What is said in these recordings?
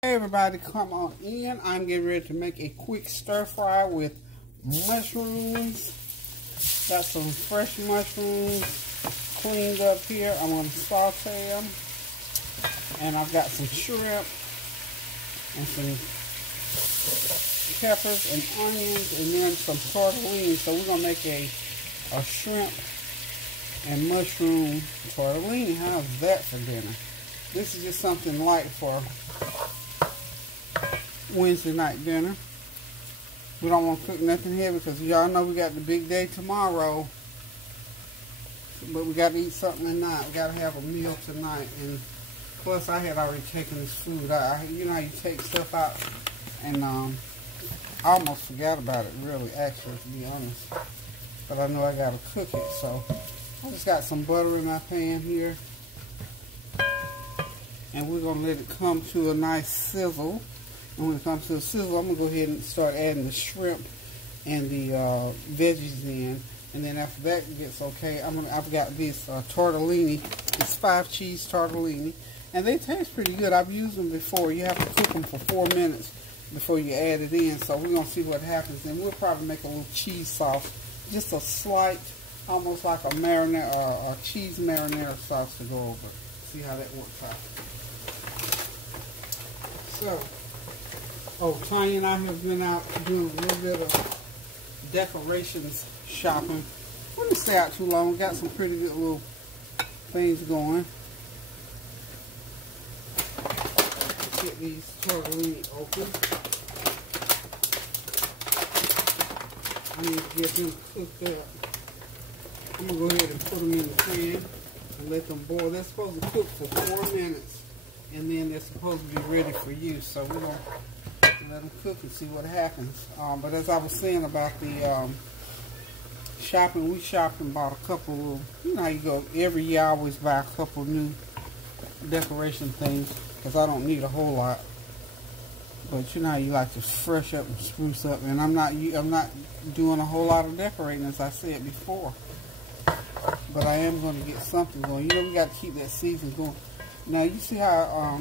Hey everybody, come on in. I'm getting ready to make a quick stir fry with mushrooms. Got some fresh mushrooms cleaned up here. I'm going to saute them. And I've got some shrimp and some peppers and onions and then some tortellini. So we're going to make a shrimp and mushroom tortellini. How's that for dinner? This is just something light for Wednesday night dinner. We don't want to cook nothing heavy because y'all know we got the big day tomorrow. But we got to eat something tonight. We got to have a meal tonight. And plus, I had already taken this food. You know how you take stuff out, and I almost forgot about it. Really, actually, to be honest. But I know I got to cook it, so I just got some butter in my pan here, and we're gonna let it come to a nice sizzle. And when it comes to a sizzle, I'm going to go ahead and start adding the shrimp and the veggies in. And then after that gets okay, I've got this tortellini. It's 5 cheese tortellini. And they taste pretty good. I've used them before. You have to cook them for 4 minutes before you add it in. So we're going to see what happens. And we'll probably make a little cheese sauce. Just a slight, almost like a marinara, a cheese marinara sauce to go over. See how that works out. So, Tanya and I have been out doing a little bit of decorations shopping. We didn't stay out too long. We got some pretty good little things going. Get these tortellini open. I need to get them cooked up. I'm going to go ahead and put them in the pan and let them boil. They're supposed to cook for 4 minutes, and then they're supposed to be ready for use. So we're going to let them cook and see what happens. But as I was saying about the shopping, we shopped and bought a couple of, you know how you go, every year I always buy a couple new decoration things because I don't need a whole lot. But you know how you like to fresh up and spruce up, and I'm not doing a whole lot of decorating, as I said before. But I am going to get something going. You know, we got to keep that season going. Now you see how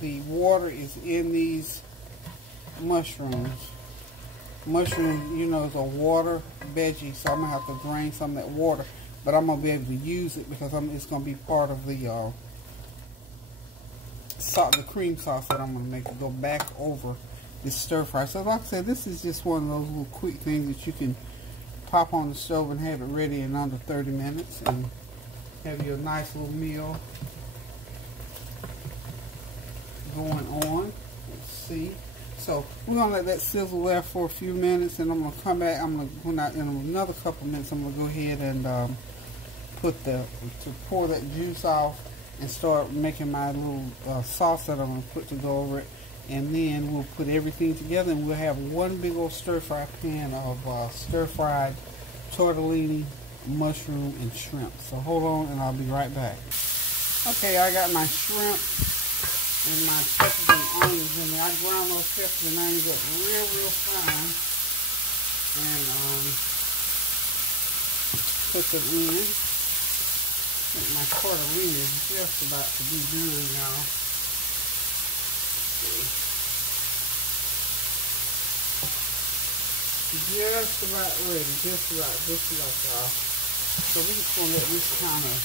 the water is in these mushrooms. Mushrooms, you know, is a water veggie, so I'm going to have to drain some of that water. But I'm going to be able to use it because it's going to be part of the cream sauce that I'm going to make to go back over this stir fry. So like I said, this is just one of those little quick things that you can pop on the stove and have it ready in under 30 minutes and have your nice little meal going on. Let's see. So we're going to let that sizzle there for a few minutes, and I'm going to come back. When in another couple of minutes, I'm going to go ahead and pour that juice off and start making my little sauce that I'm going to put to go over it. And then we'll put everything together, and we'll have one big old stir-fry pan of stir-fried tortellini, mushroom, and shrimp. So hold on, and I'll be right back. Okay, I got my shrimp and my peppers and onions in there. I ground those peppers and onions up real fine, and put them in. I think my tortellini is just about to be done now. Just about ready, just about y'all. So we're just gonna let this kind of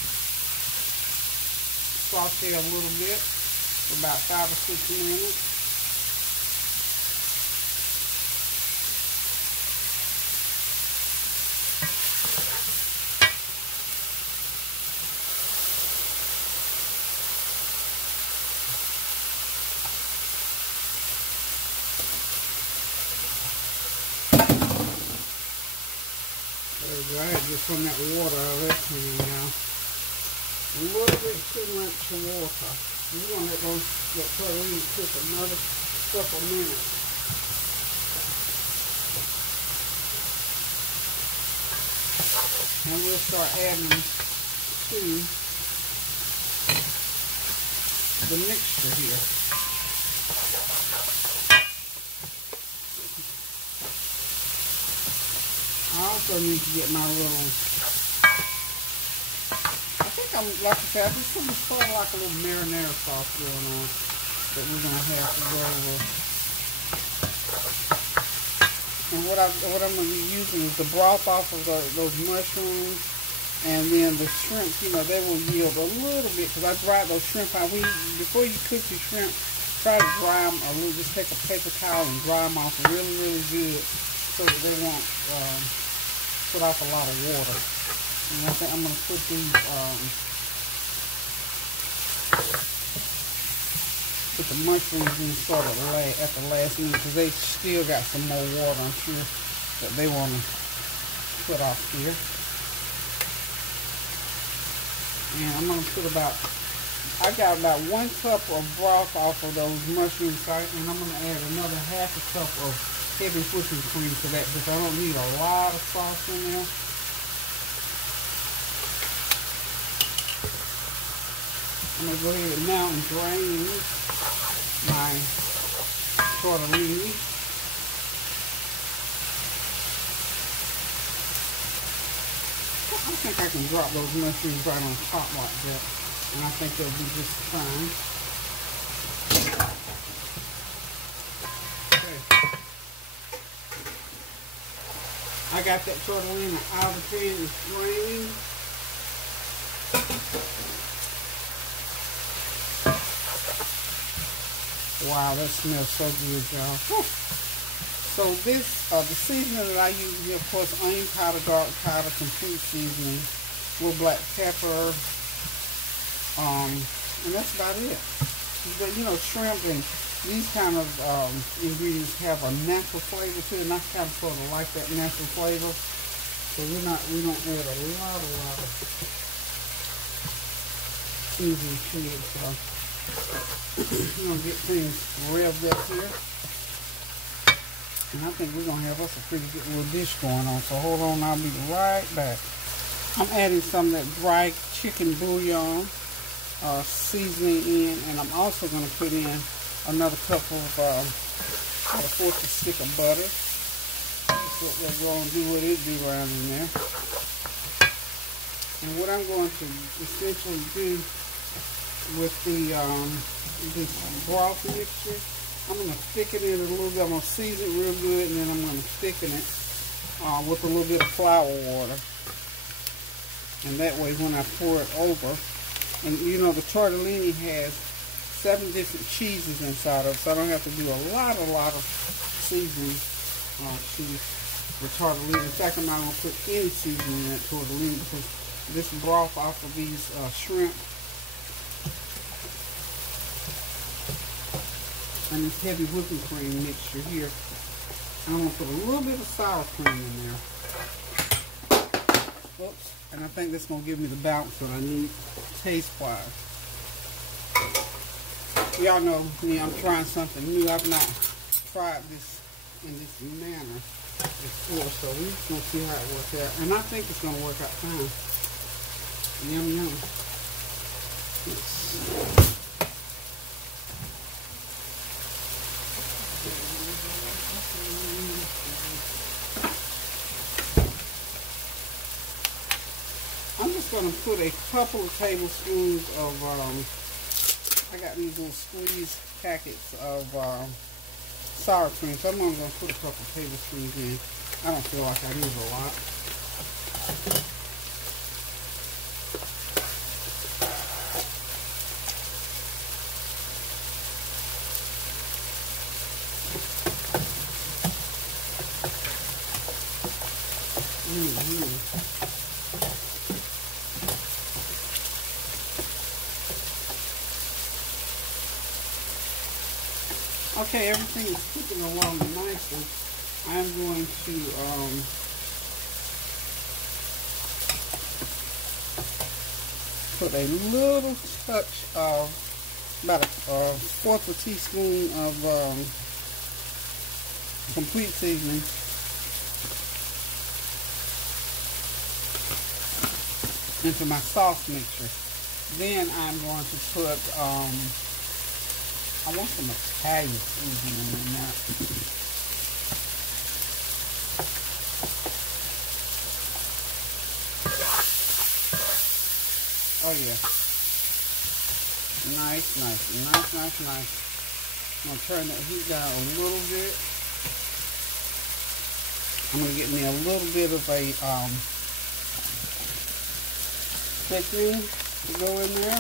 saute a little bit for about 5 or 6 minutes. I had to get some of that water out of that pan now. A little bit too much water. We're going to let that tortellini cook another couple minutes. And we'll start adding to the mixture here. I also need to get my little, I think like I said, I just sort of like a little marinara sauce going on. that we're gonna have to go over. And what I'm gonna be using is the broth off of those mushrooms, and then the shrimp. You know, they will yield a little bit because I dried those shrimp out. Before you cook your shrimp, try to dry them a little. Just take a paper towel and dry them off really, really good, so that they won't put off a lot of water. And I think I'm gonna put these. Put the mushrooms in sort of at the last minute because they still got some more water, I'm sure, that they want to put off here. And I'm going to put I got about 1 cup of broth off of those mushrooms, and I'm going to add another ½ cup of heavy whipping cream to that because I don't need a lot of sauce in there. I'm going to go ahead now and drain my tortellini. I think I can drop those mushrooms right on top like that, and I think they'll be just fine. Okay. I got that tortellini out of the pan. It's draining. Wow, that smells so good, y'all. So this, the seasoning that I use here, of course, onion powder, garlic powder, complete seasoning, little black pepper, and that's about it. But you know, shrimp and these kind of ingredients have a natural flavor to it, and I kind of sort of like that natural flavor. So we don't add a lot of seasoning to it. So we're going to get things revved up here. And I think we're going to have us a pretty good little dish going on. So hold on, I'll be right back. I'm adding some of that dry chicken bouillon seasoning in. And I'm also going to put in another cup of a 1/4 stick of butter. That's what we're going to do what it do around in there. And what I'm going to essentially do with the this broth mixture, I'm going to thicken it a little bit. I'm going to season it real good, and then I'm going to thicken it with a little bit of flour water. And that way, when I pour it over, and you know, the tortellini has 7 different cheeses inside of it, so I don't have to do a lot of seasoning to the tortellini. In fact, I'm not going to put any seasoning in that tortellini because this broth off of these shrimp and this heavy whipping cream mixture here, I'm going to put a little bit of sour cream in there. Oops. And I think that's going to give me the balance that I need taste-wise. Y'all know me, I'm trying something new. I've not tried this in this manner before, so we're just going to see how it works out. And I think it's going to work out fine. Yum, yum. I'm just going to put a couple of tablespoons of, I got these little squeeze packets of sour cream, so I'm only going to put a couple of tablespoons in. I don't feel like I need a lot. Okay, everything is cooking along nicely. I'm going to put a little touch of, about a 1/4 teaspoon of complete seasoning into my sauce mixture. Then I'm going to put I want some Italian seasoning in there. Oh yeah. Nice. I'm going to turn that heat down a little bit. I'm going to get me a little bit of a thickening to go in there.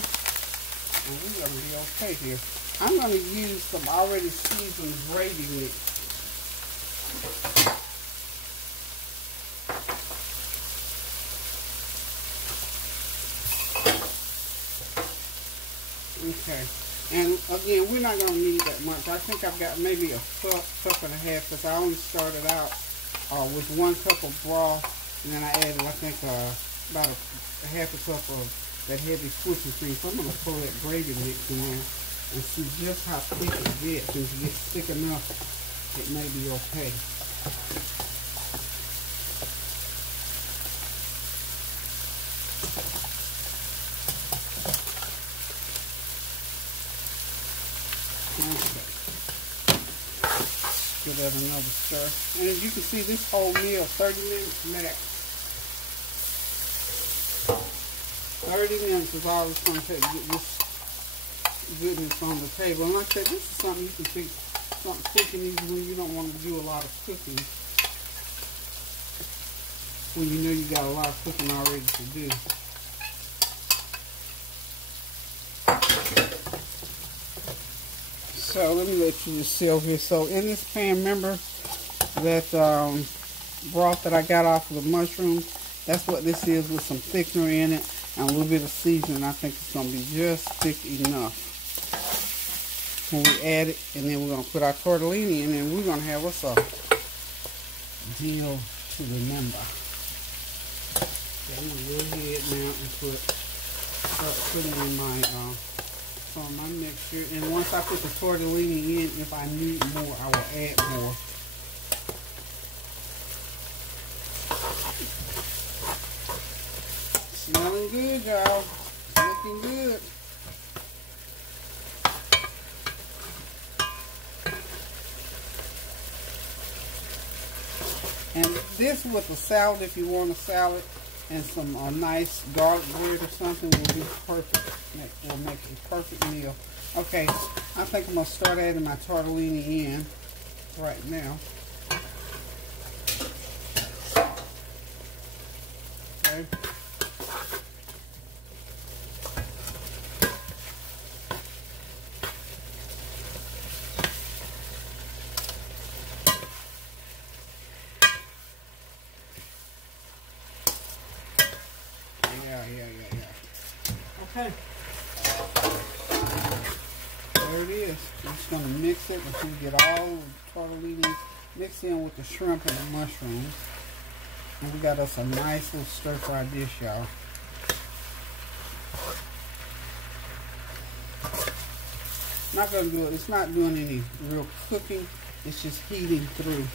And we're going to be okay here. I'm going to use some already seasoned gravy mix. Okay. And again, we're not going to need that much. I think I've got maybe a cup and a half because I only started out with 1 cup of broth. And then I added, I think, about a half a cup of that heavy switching cream. So I'm going to pour that gravy mix in there and see just how thick it gets. And if it gets thick enough, it may be okay. Okay. Give that another stir. And as you can see, this whole meal, 30 minutes max. 30 minutes is all it's going to take to get this goodness on the table. And like I said, this is something you can fix, something cooking even when you don't want to do a lot of cooking. When you know you got a lot of cooking already to do. So let me let you just see over here. So in this pan, remember that broth that I got off of the mushroom? That's what this is, with some thickener in it and a little bit of seasoning. I think it's going to be just thick enough when we add it. And then we're going to put our tortellini in, and we're going to have us a deal to remember. Okay, I'm going to go ahead now and start putting in my mixture. And once I put the tortellini in, if I need more, I will add more. Smelling good, y'all. Looking good. And this with a salad, if you want a salad, and some nice garlic bread or something, will be perfect. Will make a perfect meal. Okay, I think I'm going to start adding my tortellini in right now. Okay. Okay. There it is. I'm just going to mix it until we get all the tortellini mixed in with the shrimp and the mushrooms. And we got us a nice little stir-fry dish, y'all. Not going to do it. It's not doing any real cooking. It's just heating through.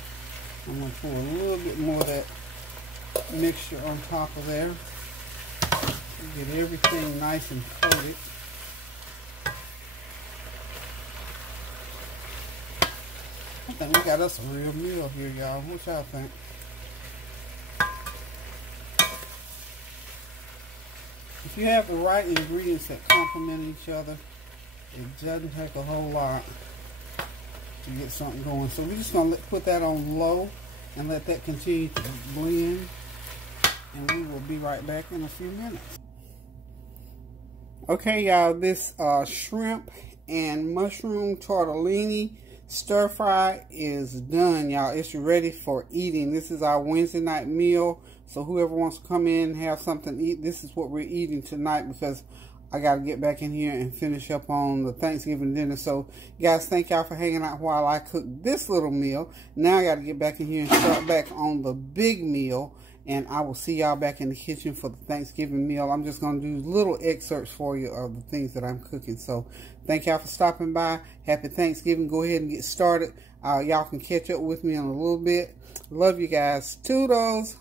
I'm going to pour a little bit more of that mixture on top of there. Get everything nice and coated. I think we got us a real meal here, y'all. What y'all think? If you have the right ingredients that complement each other, it doesn't take a whole lot to get something going. So we're just going to put that on low and let that continue to blend. And we will be right back in a few minutes. Okay, y'all, this shrimp and mushroom tortellini stir fry is done, y'all. It's ready for eating. This is our Wednesday night meal. So whoever wants to come in and have something to eat, this is what we're eating tonight, because I got to get back in here and finish up on the Thanksgiving dinner. So, guys, thank y'all for hanging out while I cook this little meal. Now I got to get back in here and start back on the big meal. And I will see y'all back in the kitchen for the Thanksgiving meal. I'm just going to do little excerpts for you of the things that I'm cooking. So, thank y'all for stopping by. Happy Thanksgiving. Go ahead and get started. Y'all can catch up with me in a little bit. Love you guys. Toodles.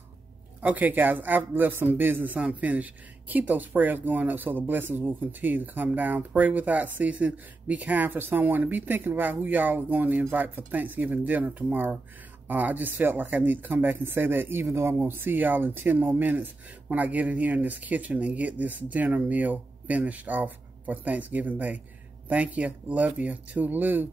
Okay, guys, I've left some business unfinished. Keep those prayers going up so the blessings will continue to come down. Pray without ceasing. Be kind for someone. And be thinking about who y'all are going to invite for Thanksgiving dinner tomorrow. I just felt like I need to come back and say that, even though I'm going to see y'all in 10 more minutes when I get in here in this kitchen and get this dinner meal finished off for Thanksgiving Day. Thank you. Love you. Toodaloo.